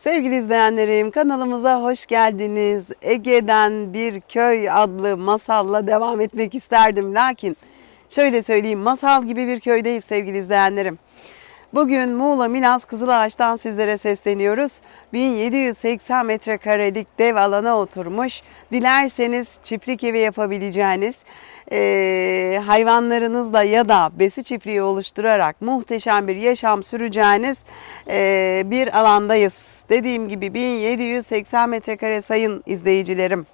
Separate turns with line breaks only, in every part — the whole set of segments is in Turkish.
Sevgili izleyenlerim kanalımıza hoş geldiniz. Ege'den bir köy adlı masalla devam etmek isterdim. Lakin şöyle söyleyeyim masal gibi bir köydeyiz sevgili izleyenlerim. Bugün Muğla Milas Kızılağaç'tan sizlere sesleniyoruz. 1780 metrekarelik dev alana oturmuş. Dilerseniz çiftlik evi yapabileceğiniz, eee, hayvanlarınızla ya da besi çiftliği oluşturarak muhteşem bir yaşam süreceğiniz eee, bir alandayız. Dediğim gibi 1780 metrekare sayın izleyicilerim.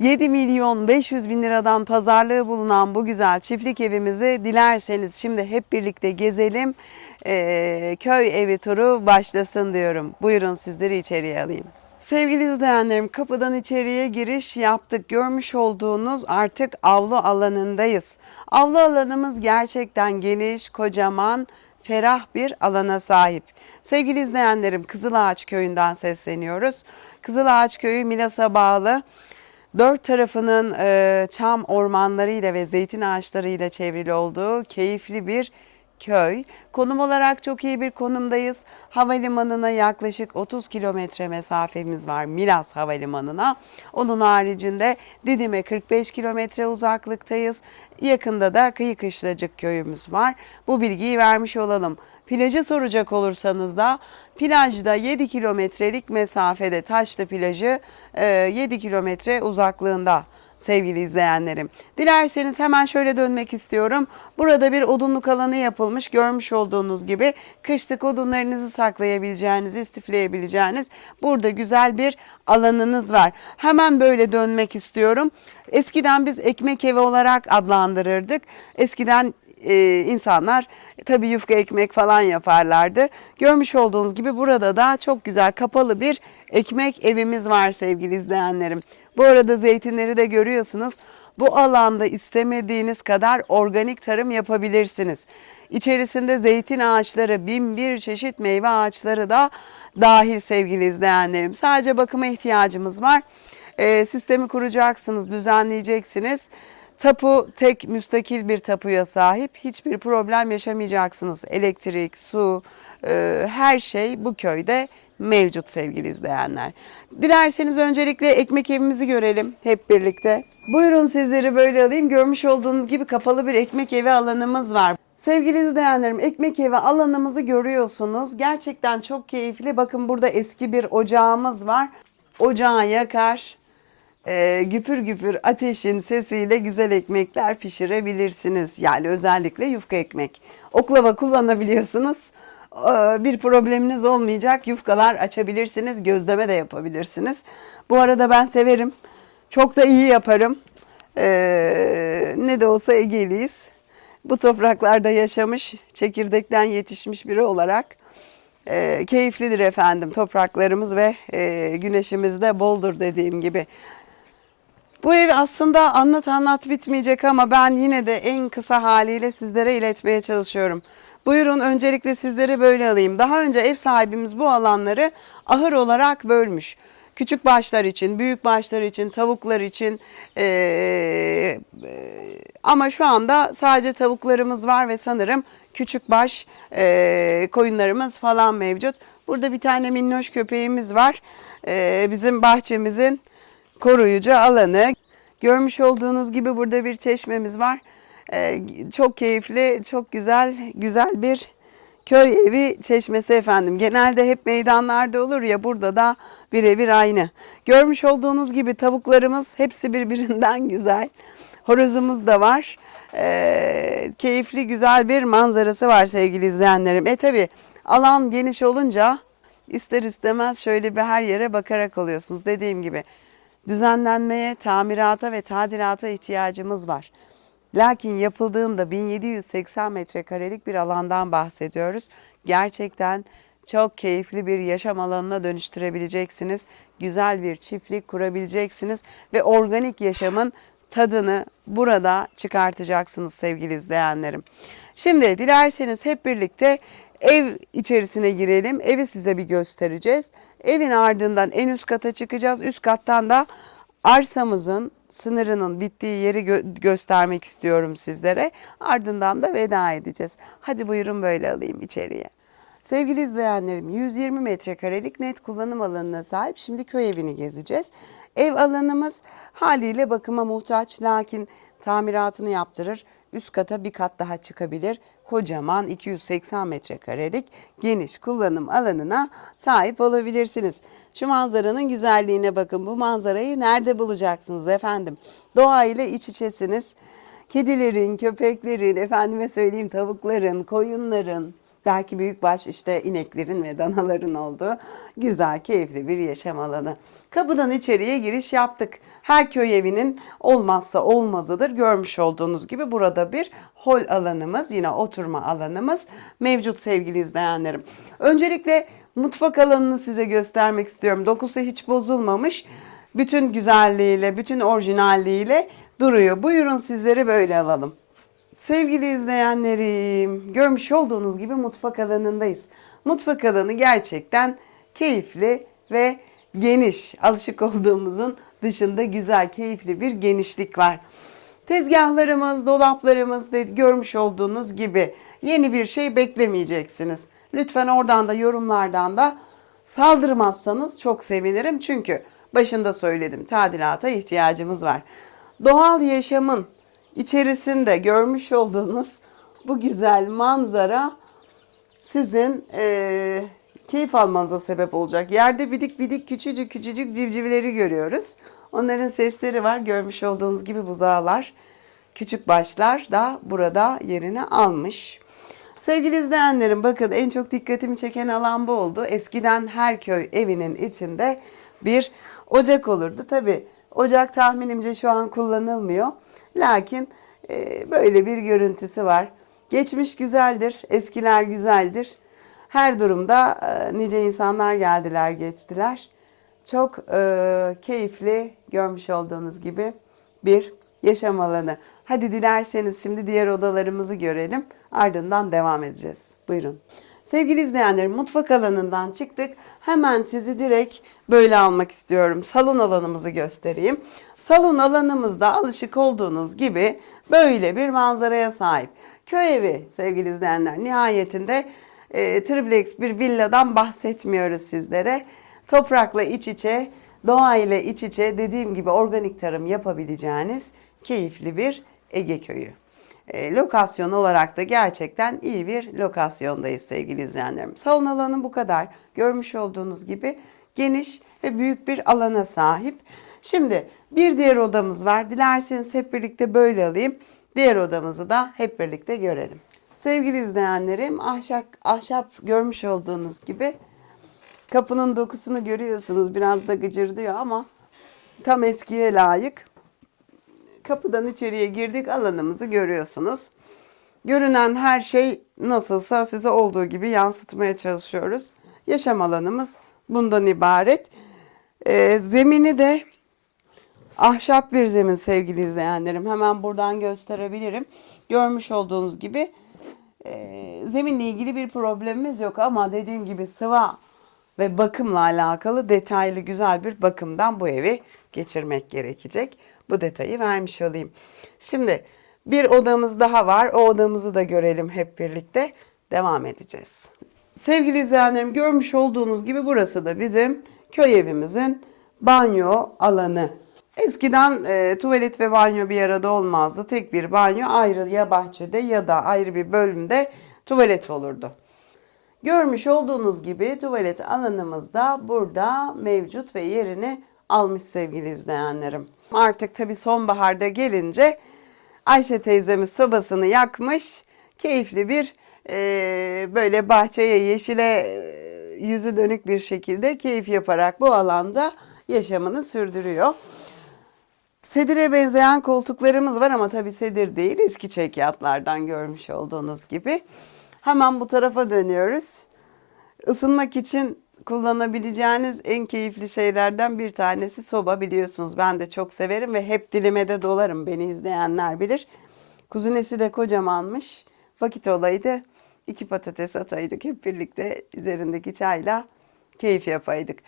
7 milyon 500 bin liradan pazarlığı bulunan bu güzel çiftlik evimizi dilerseniz şimdi hep birlikte gezelim. Ee, köy evi turu başlasın diyorum. Buyurun sizleri içeriye alayım. Sevgili izleyenlerim kapıdan içeriye giriş yaptık. Görmüş olduğunuz artık avlu alanındayız. Avlu alanımız gerçekten geniş, kocaman, ferah bir alana sahip. Sevgili izleyenlerim Kızılağaç köyünden sesleniyoruz. Kızılağaç köyü Milas'a bağlı. Dört tarafının e, çam ormanlarıyla ve zeytin ağaçlarıyla çevrili olduğu keyifli bir köy. Konum olarak çok iyi bir konumdayız. Havalimanına yaklaşık 30 kilometre mesafemiz var Milas Havalimanı'na. Onun haricinde Didim'e 45 kilometre uzaklıktayız. Yakında da Kıyı Kışlacık köyümüz var. Bu bilgiyi vermiş olalım. Plajı soracak olursanız da plajda 7 kilometrelik mesafede Taşlı plajı e, 7 kilometre uzaklığında sevgili izleyenlerim. Dilerseniz hemen şöyle dönmek istiyorum. Burada bir odunluk alanı yapılmış. Görmüş olduğunuz gibi kışlık odunlarınızı saklayabileceğiniz, istifleyebileceğiniz burada güzel bir alanınız var. Hemen böyle dönmek istiyorum. Eskiden biz ekmek evi olarak adlandırırdık. Eskiden e, insanlar tabii yufka ekmek falan yaparlardı. Görmüş olduğunuz gibi burada da çok güzel kapalı bir ekmek evimiz var sevgili izleyenlerim. Bu arada zeytinleri de görüyorsunuz. Bu alanda istemediğiniz kadar organik tarım yapabilirsiniz. İçerisinde zeytin ağaçları, bin bir çeşit meyve ağaçları da dahil sevgili izleyenlerim. Sadece bakıma ihtiyacımız var. E, sistemi kuracaksınız, düzenleyeceksiniz. Tapu tek müstakil bir tapuya sahip. Hiçbir problem yaşamayacaksınız. Elektrik, su, e, her şey bu köyde mevcut sevgili izleyenler. Dilerseniz öncelikle ekmek evimizi görelim hep birlikte. Buyurun sizleri böyle alayım. Görmüş olduğunuz gibi kapalı bir ekmek evi alanımız var. Sevgili izleyenlerim ekmek evi alanımızı görüyorsunuz. Gerçekten çok keyifli. Bakın burada eski bir ocağımız var. Ocağı yakar, e, güpür güpür ateşin sesiyle güzel ekmekler pişirebilirsiniz. Yani özellikle yufka ekmek. Oklava kullanabiliyorsunuz. E, bir probleminiz olmayacak. Yufkalar açabilirsiniz. Gözleme de yapabilirsiniz. Bu arada ben severim. Çok da iyi yaparım. E, ne de olsa Ege'liyiz. Bu topraklarda yaşamış, çekirdekten yetişmiş biri olarak e, keyiflidir efendim topraklarımız ve e, güneşimiz de boldur dediğim gibi. Bu ev aslında anlat anlat bitmeyecek ama ben yine de en kısa haliyle sizlere iletmeye çalışıyorum. Buyurun öncelikle sizleri böyle alayım. Daha önce ev sahibimiz bu alanları ahır olarak bölmüş. Küçük başlar için, büyük başlar için, tavuklar için eee, eee, ama şu anda sadece tavuklarımız var ve sanırım küçük baş eee, koyunlarımız falan mevcut. Burada bir tane minnoş köpeğimiz var. Eee, bizim bahçemizin koruyucu alanı. Görmüş olduğunuz gibi burada bir çeşmemiz var. Ee, çok keyifli, çok güzel, güzel bir köy evi çeşmesi efendim. Genelde hep meydanlarda olur ya burada da birebir aynı. Görmüş olduğunuz gibi tavuklarımız hepsi birbirinden güzel. Horozumuz da var. Ee, keyifli güzel bir manzarası var sevgili izleyenlerim. E tabi alan geniş olunca ister istemez şöyle bir her yere bakarak oluyorsunuz. Dediğim gibi düzenlenmeye, tamirata ve tadilata ihtiyacımız var. Lakin yapıldığında 1780 metrekarelik bir alandan bahsediyoruz. Gerçekten çok keyifli bir yaşam alanına dönüştürebileceksiniz. Güzel bir çiftlik kurabileceksiniz ve organik yaşamın tadını burada çıkartacaksınız sevgili izleyenlerim. Şimdi dilerseniz hep birlikte ev içerisine girelim. Evi size bir göstereceğiz. Evin ardından en üst kata çıkacağız. Üst kattan da arsamızın sınırının bittiği yeri gö- göstermek istiyorum sizlere. Ardından da veda edeceğiz. Hadi buyurun böyle alayım içeriye. Sevgili izleyenlerim 120 metrekarelik net kullanım alanına sahip şimdi köy evini gezeceğiz. Ev alanımız haliyle bakıma muhtaç lakin tamiratını yaptırır. Üst kata bir kat daha çıkabilir. Kocaman 280 metrekarelik geniş kullanım alanına sahip olabilirsiniz. Şu manzaranın güzelliğine bakın. Bu manzarayı nerede bulacaksınız efendim? Doğa ile iç içesiniz. Kedilerin, köpeklerin, efendime söyleyeyim tavukların, koyunların, belki büyükbaş işte ineklerin ve danaların olduğu güzel, keyifli bir yaşam alanı. Kapıdan içeriye giriş yaptık. Her köy evinin olmazsa olmazıdır. Görmüş olduğunuz gibi burada bir hol alanımız, yine oturma alanımız mevcut sevgili izleyenlerim. Öncelikle mutfak alanını size göstermek istiyorum. Dokusu hiç bozulmamış. Bütün güzelliğiyle, bütün orijinalliğiyle duruyor. Buyurun sizleri böyle alalım. Sevgili izleyenlerim, görmüş olduğunuz gibi mutfak alanındayız. Mutfak alanı gerçekten keyifli ve geniş. Alışık olduğumuzun dışında güzel, keyifli bir genişlik var. Tezgahlarımız, dolaplarımız da görmüş olduğunuz gibi yeni bir şey beklemeyeceksiniz. Lütfen oradan da yorumlardan da saldırmazsanız çok sevinirim. Çünkü başında söyledim tadilata ihtiyacımız var. Doğal yaşamın içerisinde görmüş olduğunuz bu güzel manzara sizin eee, keyif almanıza sebep olacak. Yerde bidik bidik küçücük küçücük civcivleri görüyoruz. Onların sesleri var. Görmüş olduğunuz gibi buzağlar, küçük başlar da burada yerini almış. Sevgili izleyenlerim bakın en çok dikkatimi çeken alan bu oldu. Eskiden her köy evinin içinde bir ocak olurdu. Tabi ocak tahminimce şu an kullanılmıyor. Lakin e, böyle bir görüntüsü var. Geçmiş güzeldir, eskiler güzeldir. Her durumda e, nice insanlar geldiler, geçtiler. Çok e, keyifli görmüş olduğunuz gibi bir yaşam alanı. Hadi dilerseniz şimdi diğer odalarımızı görelim. Ardından devam edeceğiz. Buyurun. Sevgili izleyenlerim mutfak alanından çıktık. Hemen sizi direkt böyle almak istiyorum. Salon alanımızı göstereyim. Salon alanımızda alışık olduğunuz gibi böyle bir manzaraya sahip. Köy evi sevgili izleyenler nihayetinde e, triplex bir villadan bahsetmiyoruz sizlere. Toprakla iç içe, doğa ile iç içe dediğim gibi organik tarım yapabileceğiniz keyifli bir Ege köyü. E, lokasyon olarak da gerçekten iyi bir lokasyondayız sevgili izleyenlerim. Salon alanı bu kadar. Görmüş olduğunuz gibi geniş ve büyük bir alana sahip. Şimdi bir diğer odamız var. Dilerseniz hep birlikte böyle alayım. Diğer odamızı da hep birlikte görelim. Sevgili izleyenlerim ahşap, ahşap görmüş olduğunuz gibi kapının dokusunu görüyorsunuz. Biraz da gıcırdıyor ama tam eskiye layık kapıdan içeriye girdik alanımızı görüyorsunuz. Görünen her şey nasılsa size olduğu gibi yansıtmaya çalışıyoruz. Yaşam alanımız bundan ibaret. Ee, zemini de ahşap bir zemin sevgili izleyenlerim. Hemen buradan gösterebilirim. Görmüş olduğunuz gibi e, zeminle ilgili bir problemimiz yok ama dediğim gibi sıva ve bakımla alakalı detaylı güzel bir bakımdan bu evi geçirmek gerekecek. Bu detayı vermiş olayım. Şimdi bir odamız daha var. O odamızı da görelim hep birlikte. Devam edeceğiz. Sevgili izleyenlerim görmüş olduğunuz gibi burası da bizim köy evimizin banyo alanı. Eskiden e, tuvalet ve banyo bir arada olmazdı. Tek bir banyo ayrı ya bahçede ya da ayrı bir bölümde tuvalet olurdu. Görmüş olduğunuz gibi tuvalet alanımız da burada mevcut ve yerini almış sevgili izleyenlerim. Artık tabii sonbaharda gelince Ayşe teyzemiz sobasını yakmış. Keyifli bir e, böyle bahçeye yeşile e, yüzü dönük bir şekilde keyif yaparak bu alanda yaşamını sürdürüyor. Sedire benzeyen koltuklarımız var ama tabii sedir değil eski çekyatlardan görmüş olduğunuz gibi. Hemen bu tarafa dönüyoruz. Isınmak için kullanabileceğiniz en keyifli şeylerden bir tanesi soba biliyorsunuz. Ben de çok severim ve hep dilime de dolarım. Beni izleyenler bilir. Kuzinesi de kocamanmış. Vakit olaydı. iki patates ataydık hep birlikte üzerindeki çayla keyif yapaydık.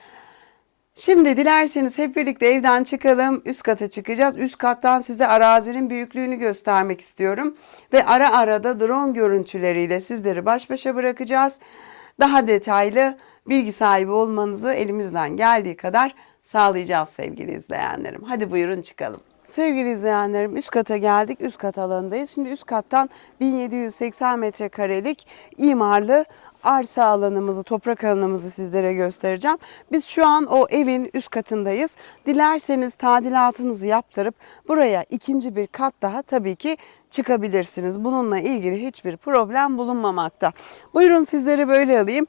Şimdi dilerseniz hep birlikte evden çıkalım. Üst kata çıkacağız. Üst kattan size arazinin büyüklüğünü göstermek istiyorum. Ve ara ara da drone görüntüleriyle sizleri baş başa bırakacağız. Daha detaylı bilgi sahibi olmanızı elimizden geldiği kadar sağlayacağız sevgili izleyenlerim. Hadi buyurun çıkalım. Sevgili izleyenlerim üst kata geldik. Üst kat alanındayız. Şimdi üst kattan 1780 metrekarelik imarlı arsa alanımızı, toprak alanımızı sizlere göstereceğim. Biz şu an o evin üst katındayız. Dilerseniz tadilatınızı yaptırıp buraya ikinci bir kat daha tabii ki çıkabilirsiniz. Bununla ilgili hiçbir problem bulunmamakta. Buyurun sizleri böyle alayım.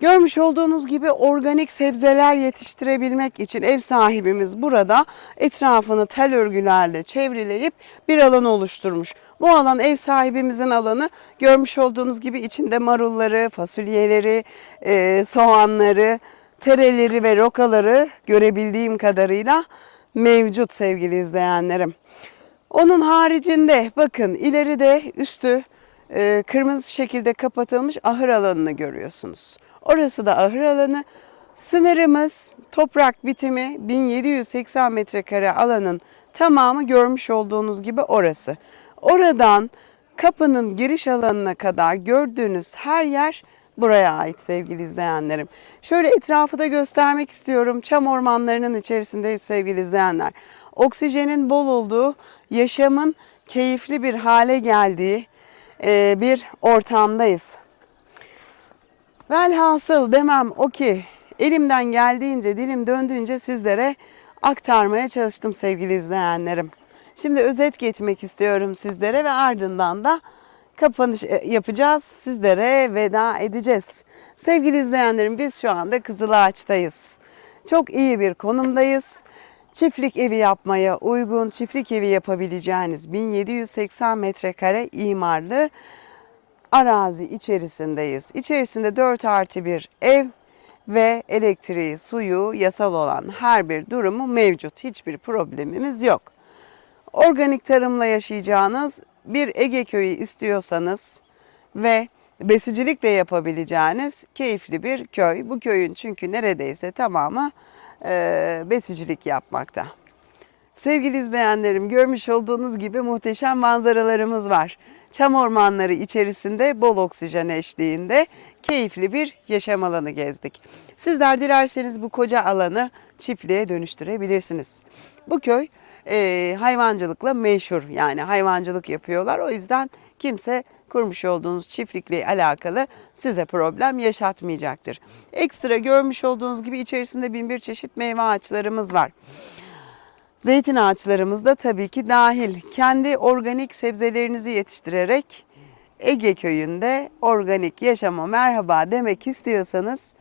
Görmüş olduğunuz gibi organik sebzeler yetiştirebilmek için ev sahibimiz burada etrafını tel örgülerle çevreleyip bir alan oluşturmuş. Bu alan ev sahibimizin alanı. Görmüş olduğunuz gibi içinde marulları, fasulyeleri, e, soğanları, tereleri ve rokaları görebildiğim kadarıyla mevcut sevgili izleyenlerim. Onun haricinde bakın ileride üstü e, kırmızı şekilde kapatılmış ahır alanını görüyorsunuz. Orası da ahır alanı. Sınırımız toprak bitimi 1780 metrekare alanın tamamı görmüş olduğunuz gibi orası. Oradan kapının giriş alanına kadar gördüğünüz her yer buraya ait sevgili izleyenlerim. Şöyle etrafı da göstermek istiyorum. Çam ormanlarının içerisindeyiz sevgili izleyenler. Oksijenin bol olduğu, yaşamın keyifli bir hale geldiği e, bir ortamdayız. Velhasıl demem o ki elimden geldiğince dilim döndüğünce sizlere aktarmaya çalıştım sevgili izleyenlerim. Şimdi özet geçmek istiyorum sizlere ve ardından da kapanış e, yapacağız. Sizlere veda edeceğiz. Sevgili izleyenlerim biz şu anda Kızılağaç'tayız. Çok iyi bir konumdayız. Çiftlik evi yapmaya uygun, çiftlik evi yapabileceğiniz 1780 metrekare imarlı arazi içerisindeyiz. İçerisinde 4 artı bir ev ve elektriği, suyu, yasal olan her bir durumu mevcut. Hiçbir problemimiz yok. Organik tarımla yaşayacağınız bir Ege köyü istiyorsanız ve besicilikle yapabileceğiniz keyifli bir köy. Bu köyün çünkü neredeyse tamamı besicilik yapmakta. Sevgili izleyenlerim görmüş olduğunuz gibi muhteşem manzaralarımız var. Çam ormanları içerisinde bol oksijen eşliğinde keyifli bir yaşam alanı gezdik. Sizler dilerseniz bu koca alanı çiftliğe dönüştürebilirsiniz. Bu köy e, hayvancılıkla meşhur yani hayvancılık yapıyorlar. O yüzden kimse kurmuş olduğunuz çiftlikle alakalı size problem yaşatmayacaktır. Ekstra görmüş olduğunuz gibi içerisinde bin bir çeşit meyve ağaçlarımız var. Zeytin ağaçlarımız da tabii ki dahil. Kendi organik sebzelerinizi yetiştirerek Ege köyünde organik yaşama merhaba demek istiyorsanız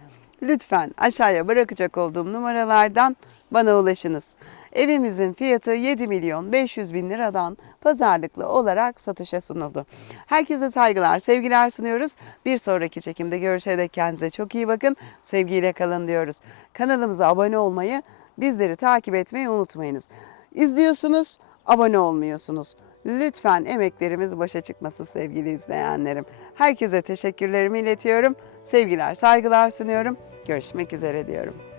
lütfen aşağıya bırakacak olduğum numaralardan bana ulaşınız. Evimizin fiyatı 7 milyon 500 bin liradan pazarlıklı olarak satışa sunuldu. Herkese saygılar, sevgiler sunuyoruz. Bir sonraki çekimde görüşene dek kendinize çok iyi bakın. Sevgiyle kalın diyoruz. Kanalımıza abone olmayı, bizleri takip etmeyi unutmayınız. İzliyorsunuz, abone olmuyorsunuz. Lütfen emeklerimiz başa çıkmasın sevgili izleyenlerim. Herkese teşekkürlerimi iletiyorum. Sevgiler, saygılar sunuyorum. Görüşmek üzere diyorum.